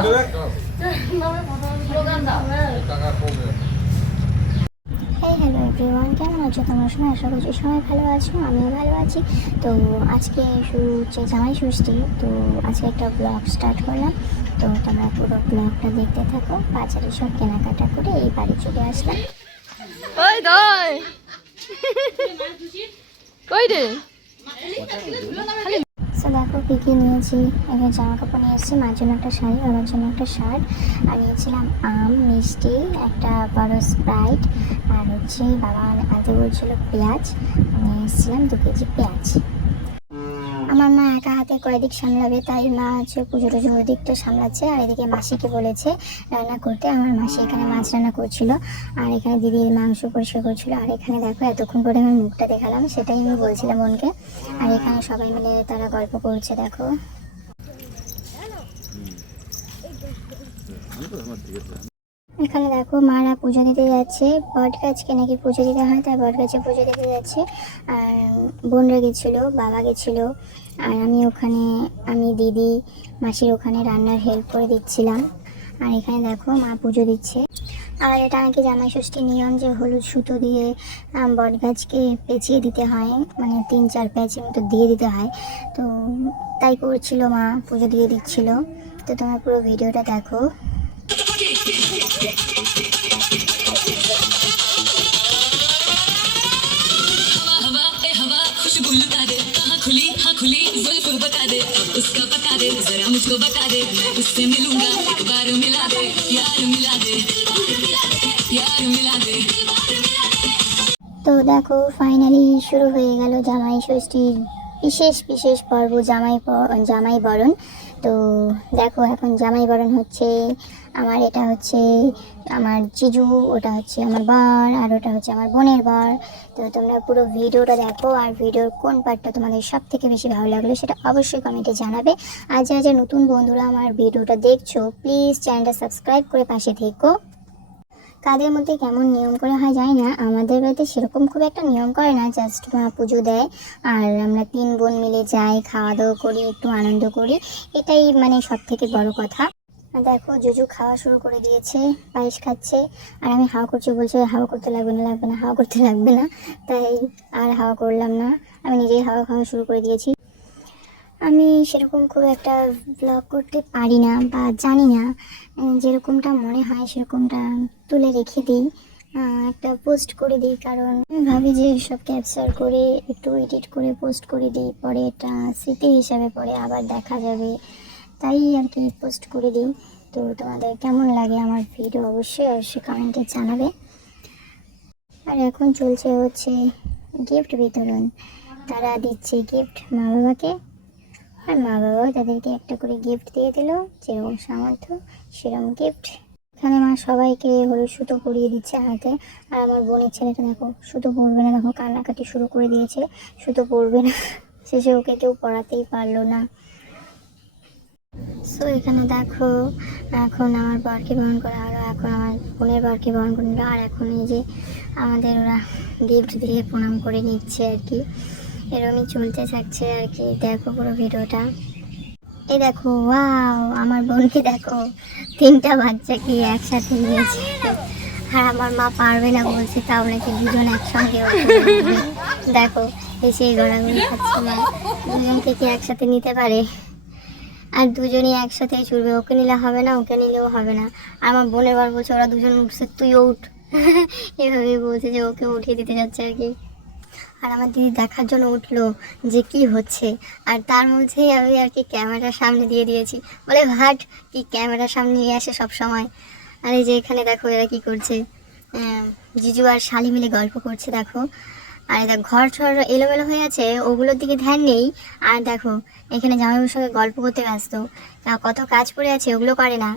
Hello everyone, কেমন আছো তোমরা? সবাই আশা করছি সবাই ভালো আছো, আমিও ভালো আছি। তো আজকে হচ্ছে জামাই ষষ্ঠী, তো আজকে একটা ব্লগ স্টার্ট করলাম। তো তোমরা পুরো ব্লগটা দেখতে থাকো। বাজারে সব কেনাকাটা করে এই বাড়ি চলে আসলাম। ওই দই কই রে? তো দেখো কী কী নিয়েছি। এখানে জামা কাপড় নিয়ে এসেছি, মার জন্য একটা শাড়ি, বাবার জন্য একটা শার্ট, আর নিয়েছিলাম আম, মিষ্টি, একটা বড় স্প্রাইট, আর হচ্ছে বাবা আনতে বলছিল পেঁয়াজ, নিয়ে এসেছিলাম 2 কেজি পেঁয়াজ। আমার মা একা হাতে কয়দিক সামলাবে, তাই মা হচ্ছে পুজো টুজো ওই দিকটা সামলাচ্ছে, আর এদিকে মাসিকে বলেছে রান্না করতে। আমার মাসি এখানে মাছ রান্না করছিল, আর এখানে দিদি মাংস পরিষ্কার করছিল। আর এখানে দেখো এতক্ষণ করে আমি মুখটা দেখালাম, সেটাই আমি বলছিলাম বোনকে। আর এখানে সবাই মিলে তারা গল্প করছে দেখো। এখানে দেখো মারা পুজো দিতে যাচ্ছে, বট গাছকে নাকি পুজো দিতে হয়, তাই বট গাছে পুজো দিতে যাচ্ছে। আর বোনরা গেছিলো, বাবা গেছিলো, আর আমি দিদি মাসির ওখানে রান্নার হেল্প করে দিচ্ছিলাম। আর এখানে দেখো মা পুজো দিচ্ছে। আর এটা নাকি জামাই ষষ্ঠীর নিয়ম যে হলুদ সুতো দিয়ে বট গাছকে পেঁচিয়ে দিতে হয়, মানে 3-4 প্যাচের মতো দিয়ে দিতে হয়। তো তাই করছিল, মা পুজো দিয়ে দিচ্ছিল। তো তোমরা পুরো ভিডিওটা দেখো। उसका बता दे जरा मुझको बता दे, मैं उससे मिलूंगा, एक बार मिला दे यार, मिला दे यार, मिला दे। তো দেখো ফাইনালি শুরু হয়ে গেল জামাই ষষ্ঠীর বিশেষ পর্ব, জামাই বরণ। তো দেখো এখন জামাই বরণ হচ্ছে। এটা হচ্ছে আমার জিজু, ওটা হচ্ছে আমার বর, আর ওটা হচ্ছে আমার বোনের বর। তো তোমরা পুরো ভিডিওটা দেখো, আর ভিডিওর কোন পার্টটা তোমাদের সব থেকে বেশি ভালো লাগলো সেটা অবশ্যই কমেন্টে জানাবে। আর যা নতুন বন্ধুরা আমার ভিডিওটা দেখছো, প্লিজ চ্যানেলটা সাবস্ক্রাইব করে পাশে থেকো। কাদের মধ্যে কেমন নিয়ম করে হয় জানি না, আমাদের বাড়িতে সেরকম খুব একটা নিয়ম করে না, জাস্ট মা পুজো দেয় আর আমরা 3 বোন মিলে যাই, খাওয়া দাওয়া করি, একটু আনন্দ করি, এটাই মানে সব থেকে বড় কথা। দেখো জুজু খাওয়া শুরু করে দিয়েছে, পায়েস খাচ্ছে, আর আমি হাওয়া করছি, বলছে হাওয়া করতে লাগবে না, হাওয়া করতে লাগবে না। তাই আর হাওয়া করলাম না, আমি নিজেই হাওয়া খাওয়া শুরু করে দিয়েছি। আমি সেরকম খুব একটা ব্লগ করতে পারি না বা জানি না, যেরকমটা মনে হয় সেরকমটা তুলে রেখে দিই, একটা পোস্ট করে দিই, কারণ আমি ভাবি যে সব ক্যাপচার করে একটু এডিট করে পোস্ট করে দিই, পরে এটা স্মৃতি হিসাবে পরে আবার দেখা যাবে, তাই আর কি পোস্ট করে দিই। তো তোমাদের কেমন লাগে আমার ভিডিও অবশ্যই কমেন্টে জানাবে। আর এখন চলছে হচ্ছে গিফট বিতরণ, তারা দিচ্ছে গিফট মা বাবাকে, আর মা বাবাও তাদেরকে একটা করে গিফট দিয়ে দিল, যেরকম সামর্থ্য সেরকম গিফট। এখানে মা সবাইকে হলুদ সুতো পরিয়ে দিচ্ছে হাতে। আর আমার বোনের ছেলেটা দেখো সুতো পরবে না, দেখো কান্নাকাটি শুরু করে দিয়েছে, সুতো পরবে না, শেষে ওকে কেউ পরাতেই পারলো না। সো এখানে দেখো এখন আমার বরকে বরণ করা হলো, এখন আমার বোনের বরকে বরণ করে নিল, আর এখন এই যে আমাদের ওরা গিফট দিয়ে প্রণাম করে নিচ্ছে আর কি, এরকমই চলতে থাকছে আর কি। দেখো পুরো ভিডিওটা। এই দেখো ওয়াও, আমার বোনকে দেখো 3টা বাচ্চাকে একসাথে নিয়েছে, আর আমার মা পারবে না বলছে, তাও নাকি দুজন একসঙ্গে দেখো এসে গড়াগড়ি খাচ্ছে। মা দুজনকে কি একসাথে নিতে পারে? আর দুজনই একসাথে চলবে, ওকে নিলে হবে না, ওকে নিলেও হবে না। আর আমার বোনের বার বলছে ওরা দুজন উঠছে, তুইও উঠ, এভাবেই বলছে যে ওকে উঠিয়ে দিতে যাচ্ছে আর কি। আর আমার দিদি দেখার জন্য উঠলো যে কি হচ্ছে, আর তার মধ্যেই আমি আর কি ক্যামেরার সামনে দিয়ে দিয়েছি, বলে ভাট কি ক্যামেরার সামনে নিয়ে আসে সব সময়। আর এই যে এখানে দেখো এরা কি করছে, জিজু আর শালি মিলে গল্প করছে দেখো। আর দেখ ঘর ঠর এলোমেলো হয়ে আছে, ওগুলোর দিকে ধ্যান নেই। আর দেখো এখানে জামাইবাবুর সঙ্গে গল্প করতে ব্যস্ত, কত কাজ পড়ে আছে ওগুলো করে না।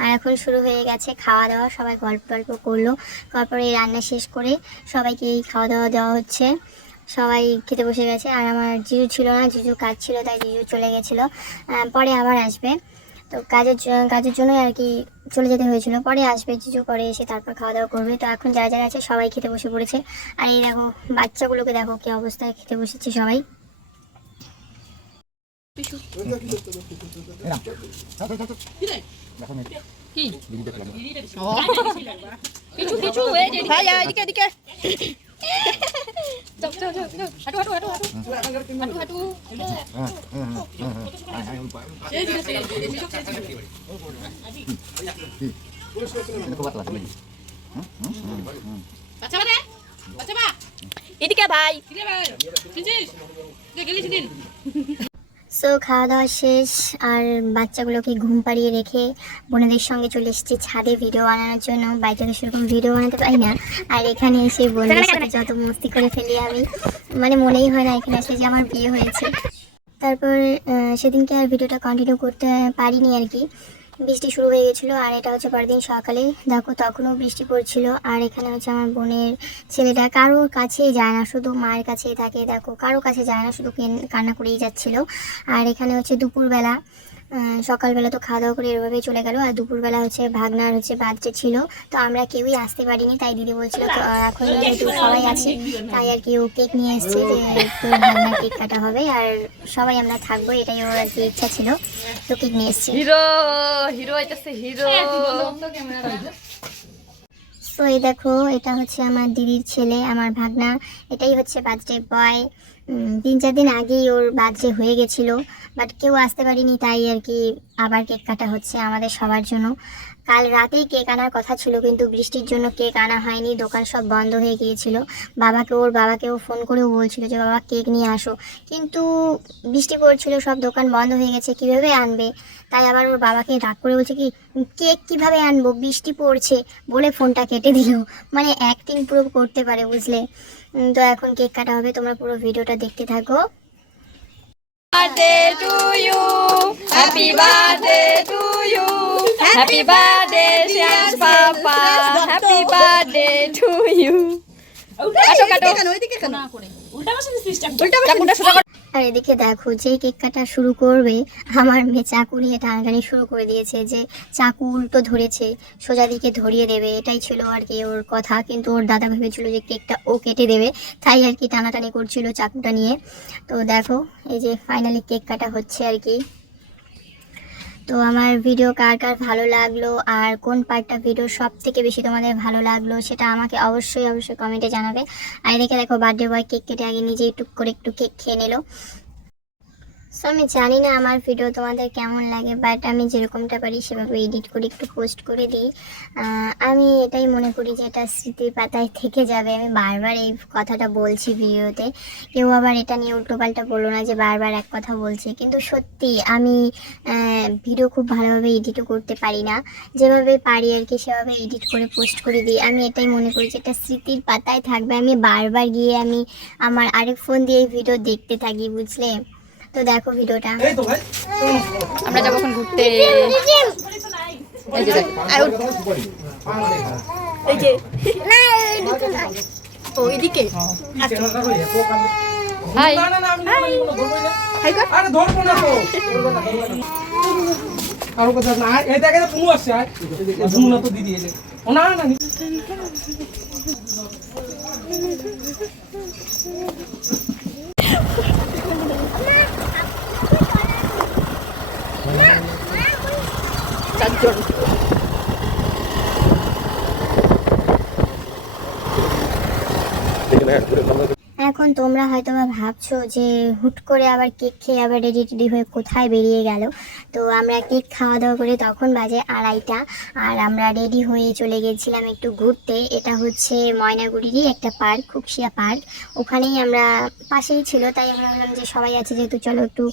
আর এখন শুরু হয়ে গেছে খাওয়া দাওয়া, সবাই গল্প করলো, তারপরে রান্না শেষ করে সবাইকে এই খাওয়া দাওয়া দেওয়া হচ্ছে, সবাই খেতে বসে গেছে। আর আমার জিজু ছিল না, জিজু কাজ ছিল, তাই জিজু চলে গেছিলো, পরে আবার আসবে। তো কাজের জন্যই আর কি চলে যেতে হয়েছিল, পরে আসবে জিজু, পরে এসে তারপর খাওয়া দাওয়া করবে। তো এখন যারা আছে সবাই খেতে বসে পড়েছে। আর এই দেখো বাচ্চাগুলোকে দেখো কি অবস্থায় খেতে বসেছে সবাই। এদিকে ভাই সো খাওয়া দাওয়া শেষ আর বাচ্চাগুলোকে ঘুম পাড়িয়ে রেখে বোনেদের সঙ্গে চলে এসেছি ছাদে ভিডিও বানানোর জন্য। বাইরে তো সেরকম ভিডিও বানাতে পারি না, আর এখানে এসে বোনদের সাথে যত মস্তি করে ফেলি আমি, মানে মনেই হয় না এখানে আসলে যে আমার বিয়ে হয়েছে। তারপর সেদিনকে আর ভিডিওটা কন্টিনিউ করতে পারিনি আর কি, বৃষ্টি শুরু হয়ে গেছিলো। আর এটা হচ্ছে পরের দিন সকালে, দেখো তখনও বৃষ্টি পড়ছিল। আর এখানে হচ্ছে আমার বোনের ছেলেটা কারোর কাছেই যায় না, শুধু মায়ের কাছেই থাকে, দেখো কারো কাছে যায় না, শুধু কান্না করেই যাচ্ছিল। আর এখানে হচ্ছে দুপুরবেলা, সকালবেলা তো খাওয়া দাওয়া করে এভাবেই চলে গেল। আর দুপুরবেলা হচ্ছে ভাগনার হচ্ছে বার্থডে ছিল, তো আমরা কেউই আসতে পারিনি। তাই দিদি বলছিল তো এখন যেহেতু সবাই আছি তাই আর কি ও কেক নিয়ে এসছে যে একটু ভাগনার কেক কাটা হবে আর সবাই আমরা থাকবো, এটাই ওর আর কি ইচ্ছা ছিল, তো কেক নিয়ে এসছি। হিরো হিরো আইতাছে হিরো। তো এই দেখো এটা হচ্ছে আমার দিদির ছেলে, আমার ভাগনা, এটাই হচ্ছে বার্থডে বয়। 3-4 দিন আগেই ওর বার্থডে হয়ে গেছিলো, বাট কেউ আসতে পারিনি, তাই আর কি আবার কেক কাটা হচ্ছে আমাদের সবার জন্য। কাল রাতেই কেক আনার কথা ছিল, কিন্তু বৃষ্টির জন্য কেক আনা হয়নি, দোকান সব বন্ধ হয়ে গিয়েছিল। ওর বাবাকেও ফোন করেও বলছিল যে বাবা কেক নিয়ে আসো, কিন্তু বৃষ্টি পড়ছিল, সব দোকান বন্ধ হয়ে গেছে, কীভাবে আনবে। তাই আবার ওর বাবাকে রাগ করে বলছে কি কেক কিভাবে আনবো, বৃষ্টি পড়ছে, বলে ফোনটা কেটে দিল। মানে অ্যাক্টিং পুরো করতে পারে, বুঝলে। তো এখন কেক কাটা হবে, তোমরা পুরো ভিডিওটা দেখতে থাকো। Birthday to you, happy birthday to you, happy birthday Shams Papa, happy birthday to you. আর এদিকে দেখো যে কেক কাটা শুরু করবে, আমার মেয়ে চাকু নিয়ে টানাটানি শুরু করে দিয়েছে, যে চাকু উল্টো ধরেছে, সোজা দিকে ধরিয়ে দেবে, এটাই ছিল আর কি ওর কথা। কিন্তু ওর দাদা ভেবেছিল যে কেকটা ও কেটে দেবে, তাই আর কি টানাটানি করছিল চাকুটা নিয়ে। তো দেখো এই যে ফাইনালি কেক কাটা হচ্ছে আর কি। তো আমার ভিডিও কার কার ভালো লাগলো আর কোন পার্টটা ভিডিও সব থেকে বেশি তোমাদের ভালো লাগলো সেটা আমাকে অবশ্যই কমেন্টে জানাবে। আর এদিকে দেখো বার্থডে বয় কেক কেটে আগে নিজেই টুক করে একটু কেক খেয়ে নিল। সো আমি জানি না আমার ভিডিও তোমাদের কেমন লাগে, বাট আমি যেরকমটা পারি সেভাবে এডিট করে একটু পোস্ট করে দিই। আমি এটাই মনে করি যে এটা স্মৃতির পাতায় থেকে যাবে। আমি বারবার এই কথাটা বলছি ভিডিওতে, কেউ আবার এটা নিয়ে উল্টোপাল্টা বললো না যে বারবার এক কথা বলছে। কিন্তু সত্যি আমি ভিডিও খুব ভালোভাবে এডিটও করতে পারি না, যেভাবে পারি আর কি সেভাবে এডিট করে পোস্ট করে দিই। আমি এটাই মনে করি যে এটা স্মৃতির পাতায় থাকবে, আমি বারবার গিয়ে আমি আমার আরেক ফোন দিয়ে এই ভিডিও দেখতে থাকি, বুঝলে। তো দেখো ভিডিওটা, আমরা যাবো এখন ঘুরতে। ওইদিকে হাই কারো কথা না এই দেখে তো পুনু আসছে আর পুনু না তো দিদি এসে ও না না চারজন। এখন তোমরা হয়তো বা ভাবছো যে হুট করে আবার কেক খেয়ে আবার রেডি হয়ে কোথায় বেরিয়ে গেল। তো আমরা কেক খাওয়া দাওয়া করে তখন বাজে 2:30, আর আমরা রেডি হয়ে চলে গেছিলাম একটু ঘুরতে। এটা হচ্ছে ময়নাগুড়িরই একটা পার্ক, খুকশিয়া পার্ক, ওখানেই আমরা পাশেই ছিল, তাই আমরা ভাবলাম যে সবাই আছে যেহেতু চলো একটু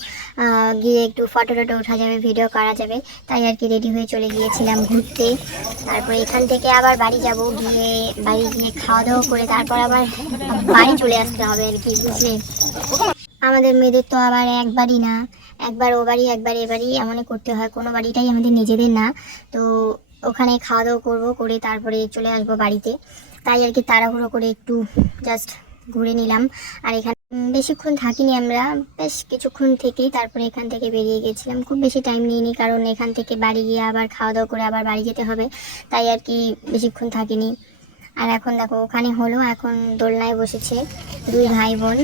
গিয়ে একটু ফটো টটো ওঠা যাবে, ভিডিও করা যাবে, তাই আর কি রেডি হয়ে চলে গিয়েছিলাম ঘুরতে। তারপর এখান থেকে আবার বাড়ি যাব, বাড়ি গিয়ে খাওয়া দাওয়া করে তারপর আবার বাড়ি চলে আসতে হবে আর কি, বুঝলে। আমাদের মেয়েদের তো আবার একবারই না, একবার ও বাড়ি একবার এ বাড়ি এমনই করতে হয়, কোনো বাড়িটাই আমাদের নিজেদের না। তো ওখানে খাওয়া দাওয়া করবো, করে তারপরে চলে আসবো বাড়িতে, তাই আর কি তাড়াহুড়ো করে একটু জাস্ট ঘুরে নিলাম। আর এখানে বেশিক্ষণ থাকিনি আমরা, বেশ কিছুক্ষণ থেকেই তারপরে এখান থেকে বেরিয়ে গেছিলাম। খুব বেশি টাইম নিইনি, কারণ এখান থেকে বাড়ি গিয়ে আবার খাওয়া দাওয়া করে আবার বাড়ি যেতে হবে, তাই আর কি বেশিক্ষণ থাকিনি। আর এখন দেখো ওখানে হলো, এখন দোলনায় বসেছে 2 ভাই বোন।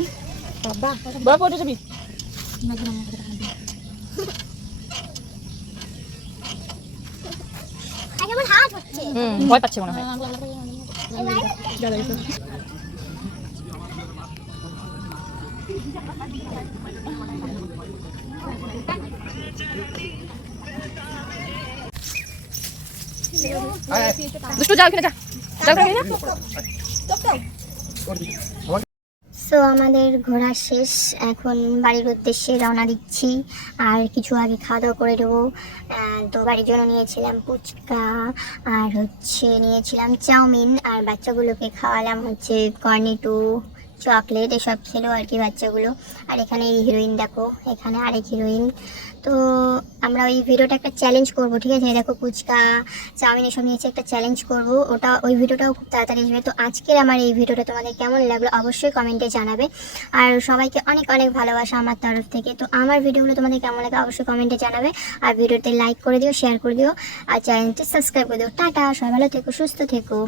আমার হাত হচ্ছে ভয় পাচ্ছে মনে হয়। দুষ্টু যাও এখানে যা, যাও এখানে না। সো আমাদের ঘোরা শেষ, এখন বাড়ির উদ্দেশ্যে রওনা দিচ্ছি। আর কিছু আগে খাওয়া দাওয়া করে দেবো। তো বাড়ির জন্য নিয়েছিলাম ফুচকা, আর হচ্ছে নিয়েছিলাম চাউমিন, আর বাচ্চাগুলোকে খাওয়ালাম হচ্ছে কর্নেটো, চকলেট, এসব খেলো আর কি বাচ্চাগুলো। আর এখানে এই হিরোইন দেখো, এখানে আরেক হিরোইন। তো আমরা ওই ভিডিওটা একটা চ্যালেঞ্জ করব, ঠিক আছে? দেখো ফুচকা চাউমিন এসব নিয়েছি, একটা চ্যালেঞ্জ করব, ওই ভিডিওটাও খুব তাড়াতাড়ি আসবে। তো আজকের আমার এই ভিডিওটা তোমাদের কেমন লাগলো অবশ্যই কমেন্টে জানাবে। আর সবাইকে অনেক অনেক ভালোবাসা আমার তরফ থেকে। তো আমার ভিডিওগুলো তোমাদের কেমন লাগে অবশ্যই কমেন্টে জানাবে। আর ভিডিওতে লাইক করে দিও, শেয়ার করে দিও, আর চ্যানেলটি সাবস্ক্রাইব করে দিও। টাটা, সবাই ভালো থেকো, সুস্থ থেকো।